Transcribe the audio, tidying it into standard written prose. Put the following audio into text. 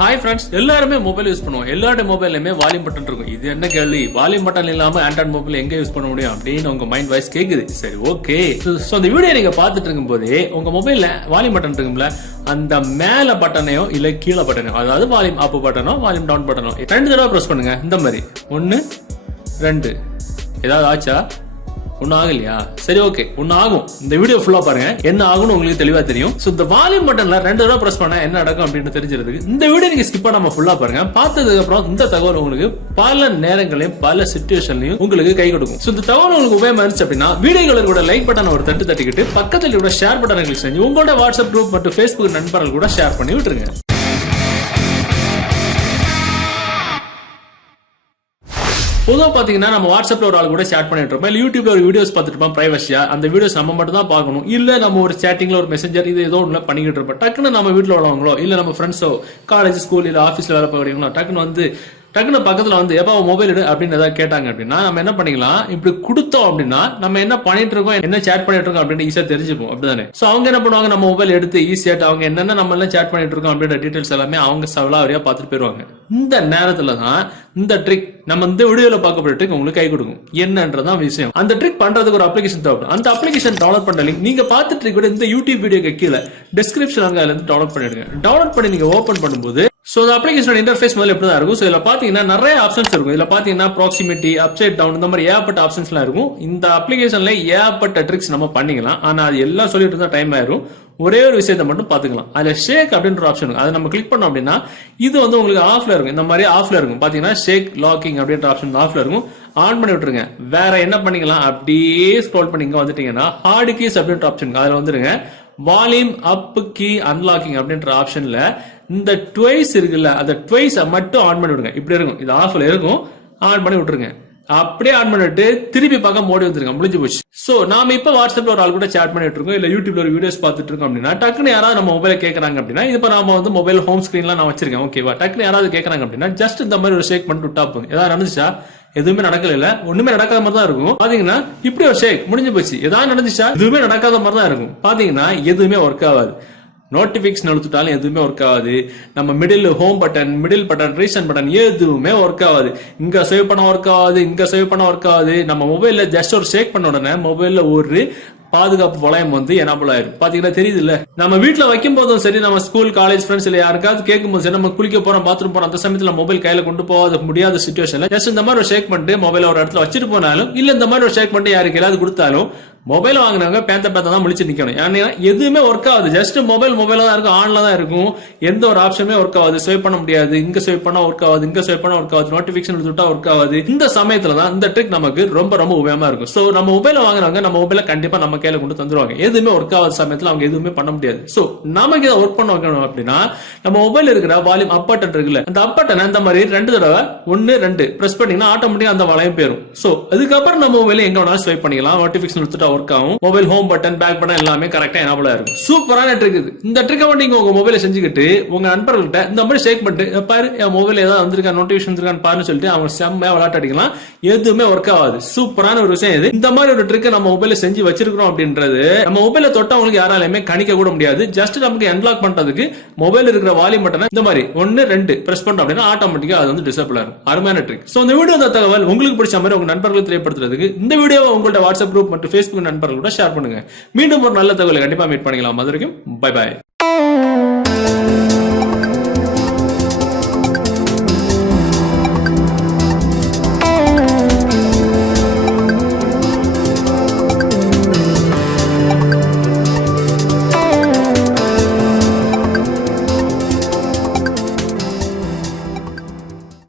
Hi friends, எல்லாருமே mobile use பண்ணுவோம். எல்லாரோட மொபைல்லையுமே வால்யூம் பட்டன் இருக்கும். இது என்ன கேள்வி, வால்யூம் பட்டன் இல்லாம ஆண்ட்ராய்ட் மொபைல் எங்க யூஸ் பண்ண முடியும் அப்படின்னு உங்க மைண்ட் வாய்ஸ் கேக்குது. சரி, ஓகே. சோ இந்த வீடியோ நீங்க பாத்துட்டு இருக்கும் போதே உங்க மொபைல்ல வால்யூம் பட்டன் இருக்கும்ல, அந்த மேல பட்டனையோ இல்ல கீழே பட்டனையோ, அதாவது வால்யூம் அப் பட்டனோ வால்யூம் டவுன் பட்டனோ 2 தடவை பிரஸ் பண்ணுங்க. இந்த மாதிரி 1 2 ஏதாவது ஆச்சா? ஒன்னும் ஆகலையா? சரி, ஓகே, ஒன்னும் ஆகும். இந்த வீடியோ ஃபுல்லா பாருங்க, என்ன ஆகும்னு உங்களுக்கு தெளிவா தெரியும். சோ இந்த வால்யூம் பட்டன்ல 2 தடவை பிரஸ் பண்ணா என்ன நடக்கும் அப்படின்னு தெரிஞ்சிருக்கு. இந்த வீடியோ நீங்க ஸ்கிப் பண்ணாம ஃபுல்லா பாருங்க. பார்த்ததுக்கு அப்புறம் இந்த தகவல் உங்களுக்கு பல நேரங்களையும் பல சிச்சுவேஷன்லயும் உங்களுக்கு கை கொடுக்கும். சோ இந்த தகவல் உங்களுக்கு உபயோகமா இருந்துச்சு அப்படின்னா வீடியோல கூட லைக் பட்டனை ஒரு தட்டிக்கிட்டு பக்கத்துல கூட ஷேர் பட்டனை கிளிக் செஞ்சு உங்களோட வாட்ஸ்அப் குரூப் மற்றும் Facebook நண்பர்கள் கூட ஷேர் பண்ணி விட்டுருங்க. பொதுவா பாத்தீங்கன்னா நம்ம வாட்ஸ்அப்ல ஒரு ஆள் கூட சேட் பண்ணிட்டு இருப்போம், இல்ல யூடியூப்ல ஒரு வீடியோஸ் பார்த்துட்டு இருப்போம் பிரைவசியா. அந்த வீடியோஸ் நம்ம மட்டும் தான் பார்க்கணும். இல்ல நம்ம ஒரு சேட்டிங்ல ஒரு மெசேஞ்சர் இது ஏதோ ஒண்ணு பண்ணிக்கிட்டு இருப்போம். டக்குன்னு நம்ம வீட்டுல உள்ளவங்களோ இல்ல நம்ம ஃப்ரெண்ட்ஸோ காலேஜ் ஸ்கூல் இல்ல ஆபீஸ்ல வேலை பார்க்கறவங்களோ டக்குன்னு பக்கத்துல வந்து எப்ப மொபைல் எடு அப்படின்னு ஏதாவது கேட்டாங்க அப்படின்னா நம்ம என்ன பண்ணிக்கலாம், இப்படி கொடுத்தோம் அப்படின்னா நம்ம என்ன பண்ணிட்டு இருக்கோம், என்ன சேட் பண்ணிட்டு இருக்கோம் அப்படின்னு ஈஸியா தெரிஞ்சுப்போம். அப்படிதானே? சோ அவங்க என்ன பண்ணுவாங்க, நம்ம மொபைல் எடுத்து ஈஸியா அவங்க என்னென்ன நம்ம எல்லாம் சேட் பண்ணிட்டு இருக்கோம் அப்படின்ற டீடைல்ஸ் எல்லாமே அவங்க சவலாவரியா பார்த்துட்டு போயிருவாங்க. இந்த நேரத்துல தான் இந்த ட்ரிக் நம்ம இந்த வீடியோல பார்க்கப்படுற ட்ரிக் உங்களுக்கு கை கொடுக்கும். என்னன்றதான் விஷயம். அந்த ட்ரிக் பண்றதுக்கு ஒரு அப்ளிகேஷன் தேவைப்படும். அந்த அப்ளிகேஷன் டவுன்லோட் பண்ண லிங்க் நீங்க பார்த்துட்டு இருக்க இந்த யூடியூப் வீடியோக்கு கீழே டிஸ்கிரிப்ஷன் அதுல இருந்து டவுன்லோட் பண்ணிடுங்க. டவுன்லோட் பண்ணி நீங்க ஓபன் பண்ணும்போது சோ இந்த அப்ளிகேஷனோட இன்டர்ஃபேஸ் முதல்ல எப்படி தான் இருக்கும். சோ இதுல பாத்தீங்கன்னா நிறைய ஆப்ஷன்ஸ் இருக்கும். இதுல பாத்தீங்கன்னா ப்ராக்சிமிட்டி, அப்சைட் டவுன், இந்த மாதிரி ஏகப்பட்ட ஆப்ஷன்ஸ் எல்லாம் இருக்கும். இந்த அப்ளிகேஷன்ல ஏகப்பட்ட ட்ரிக்ஸ் நம்ம பண்ணிக்கலாம். ஆனா அது எல்லாம் சொல்லிட்டு இருந்தா டைம் ஆயிரும். ஒரே ஒரு விஷயத்தை மட்டும் பாத்துக்கலாம். அதுல ஷேக் அப்படின்ற ஆப்ஷன் அதை நம்ம கிளிக் பண்ணோம் அப்படின்னா இது வந்து உங்களுக்கு ஆஃப்ல இருக்கும். இந்த மாதிரி ஆஃப்ல இருக்கும். பாத்தீங்கன்னா ஷேக் லாக்கிங் அப்படின்ற ஆப்ஷன் ஆஃப்ல இருக்கும். ஆன் பண்ணி விட்டுருங்க. வேற என்ன பண்ணிக்கலாம், அப்படியே ஸ்க்ரோல் பண்ணி இங்க வந்துட்டீங்கன்னா ஹார்ட் கீஸ் அப்படின்ற ஆப்ஷன் அதுல வந்துருங்க. வால்யூம் அப் கீ அன்லாக்கிங் அப்படின்ற ஆப்ஷன்ல இந்த ட்வைஸ் இருக்குல்ல, அந்த ட்வைஸ் மட்டும் ஆன் பண்ணி விடுங்க. இப்படி இருக்கும், இது ஆஃப்ல இருக்கும். ஆன் பண்ணி விட்டுருங்க. அப்படியே ஆன் பண்ணிட்டு திருப்பி பார்க்க மோடி வந்துருங்க. முடிஞ்சு போச்சு. சோ நாம இப்ப வாட்ஸ்அப்ல ஒரு ஆள் கூட சேட் பண்ணிட்டு இருக்கோம், இல்ல யூடியூப்ல ஒரு வீடியோஸ் பார்த்துட்டு இருக்கோம் அப்படின்னா டக்குன்னு யாராவது நம்ம மொபைல கேட்கறாங்க அப்படின்னா, இப்ப நாம வந்து மொபைல் ஹோம் ஸ்கிரீன்ல நான் வச்சிருக்கேன், ஓகேவா? டக்குன்னு யாராவது கேட்கறாங்க அப்படின்னா ஜஸ்ட் இந்த மாதிரி ஒரு ஷேக் பண்ணிட்டு விட்டா போதும். ஏதாவது நடந்துச்சா? எதுவுமே நடக்கல, இல்ல ஒண்ணுமே நடக்காத மாதிரி தான் இருக்கும். பாத்தீங்கன்னா இப்படி ஒரு ஷேக் முடிஞ்சு போச்சு. ஏதாவது நடந்துச்சா? எதுவுமே நடக்காத மாதிரி தான் இருக்கும். பாத்தீங்கன்னா எதுவுமே ஒர்க் ஆகாது. நோட்டிபிகேஷன் எடுத்துட்டாலும் எதுவுமே ஒர்க் ஆகாது. நம்ம middle home button, middle button, reason button எதுவுமே ஒர்க் ஆகாது. இங்க சேவ் பண்ண ஒர்க் ஆகாது, இங்க சேவ் பண்ண ஒர்க் ஆகாது. நம்ம மொபைல்ல ஜஸ்ட் ஒரு ஷேக் பண்ண உடனே மொபைல்ல ஒரு பாதுகாப்பு வளையம் வந்து எனபிள் ஆயிரும். பாத்தீங்கன்னா தெரியுது இல்ல? நம்ம வீட்டுல வைக்கும் போதும் சரி, நம்ம ஸ்கூல் காலேஜ் ஃப்ரெண்ட்ஸ் இல்ல யாருக்காவது கேட்கும் போது சரி, நம்ம குளிக்க போறோம் பாத்ரூம் போறோம், அந்த சமயத்துல மொபைல் கையில கொண்டு போக முடியாத சிச்சுவேஷன்ல ஜஸ்ட் இந்த மாதிரி ஒரு ஷேக் பண்ணிட்டு மொபைல் ஒரு இடத்துல வச்சுட்டு போனாலும் இல்ல இந்த மாதிரி ஒரு ஷேக் பண்ணிட்டு யாருக்கு ஏதாவது கொடுத்தாலும் மொபைல் வாங்கினவங்க பேத்த தான் முடிச்சு நிக்கணும். ஏன்னா எதுவுமே ஒர்க் ஆகுது. ஜஸ்ட் மொபைல தான் இருக்கும், ஆன்ல தான் இருக்கும். எந்த ஒரு ஆப்ஷனுமே ஒர்க் ஆகுது. சேவ் பண்ண முடியாது. இங்க சேவ் பண்ணா ஒர்க் ஆகுது, இங்க சேவ் பண்ணா ஒர்க் ஆகுது, நோட்டிபிகேஷன் எடுத்துட்டா ஒர்க் ஆகுது. இந்த சமயத்துல தான் இந்த ட்ரிக் நமக்கு ரொம்ப ரொம்ப உபயோகமா இருக்கும். சோ நம்ம மொபைல வாங்குறவங்க நம்ம மொபைல கண்டிப்பா நம்ம கையில கொண்டு தந்துருவாங்க. எதுவுமே ஒர்க் ஆகாத சமயத்துல அவங்க எதுவுமே பண்ண முடியாது. சோ நமக்கு இதை ஒர்க் பண்ண வைக்கணும் அப்படின்னா நம்ம மொபைல் இருக்கிற வால்யூம் அப் பட்டன் இருக்குல்ல, அந்த அப் பட்டனை இந்த மாதிரி 2 தடவை 1 2 பிரஸ் பண்ணீங்கன்னா ஆட்டோமேட்டிக்கா அந்த வளையம் போயிடும். சோ அதுக்கப்புறம் நம்ம மொபைல எங்க வேணாலும் ஸ்வைப் பண்ணிக்கலாம். நோட்டிபிகேஷன் எடுத்துட்டா ஒர்க் ஆகும். Mobile home button, back button எல்லாமே கரெக்டா எனபிள் ஆயிருக்கும். சூப்பரான ட்ரிக் இது. இந்த ட்ரிக்கை நீங்க உங்க மொபைல செஞ்சுக்கிட்டு உங்க நண்பர்கள்ட்ட இந்த மாதிரி ஷேக் பண்ணிட்டு பாரு என் மொபைல் ஏதாவது வந்திருக்கா, நோட்டிபிகேஷன் வந்திருக்கான்னு பாருன்னு சொல்லிட்டு அவங்க செம்மையா விளையாட்டு அடிக்கலாம். எதுவுமே ஒர்க் ஆகாது. சூப்பரான ஒரு விஷயம் இது. இந்த மாதிரி ஒரு ட்ரிக்கை நம்ம மொபைல செஞ்சு வச்சிருக்கிறோம் அப்படின்றது நம்ம மொபைல தொட்டவங்களுக்கு யாராலுமே கணிக்க கூட முடியாது. ஜஸ்ட் நமக்கு அன்லாக் பண்றதுக்கு மொபைல் இருக்கிற வால்யூம் பட்டனை இந்த மாதிரி 1 2 பிரஸ் பண்ணோம் அப்படின்னா ஆட்டோமேட்டிக்கா அது வந்து டிசேபிள் ஆகும். அருமையான ட்ரிக். சோ இந்த வீடியோ தகவல் உங்களுக்கு பிடிச்ச மாதிரி உங்க நண்பர்களுக்கு தெரியப்படுத்துறதுக்கு இந்த வீடியோவை உங்களோட வாட்ஸ்அப் குரூப் மற்றும் Facebook நண்பர்கள் கூட ஷேர் பண்ணுங்க. மீண்டும் ஒரு நல்ல தகவலை கண்டிப்பா மீட் பண்ணிக்கலாம். அது வரைக்கும் பை பாய்.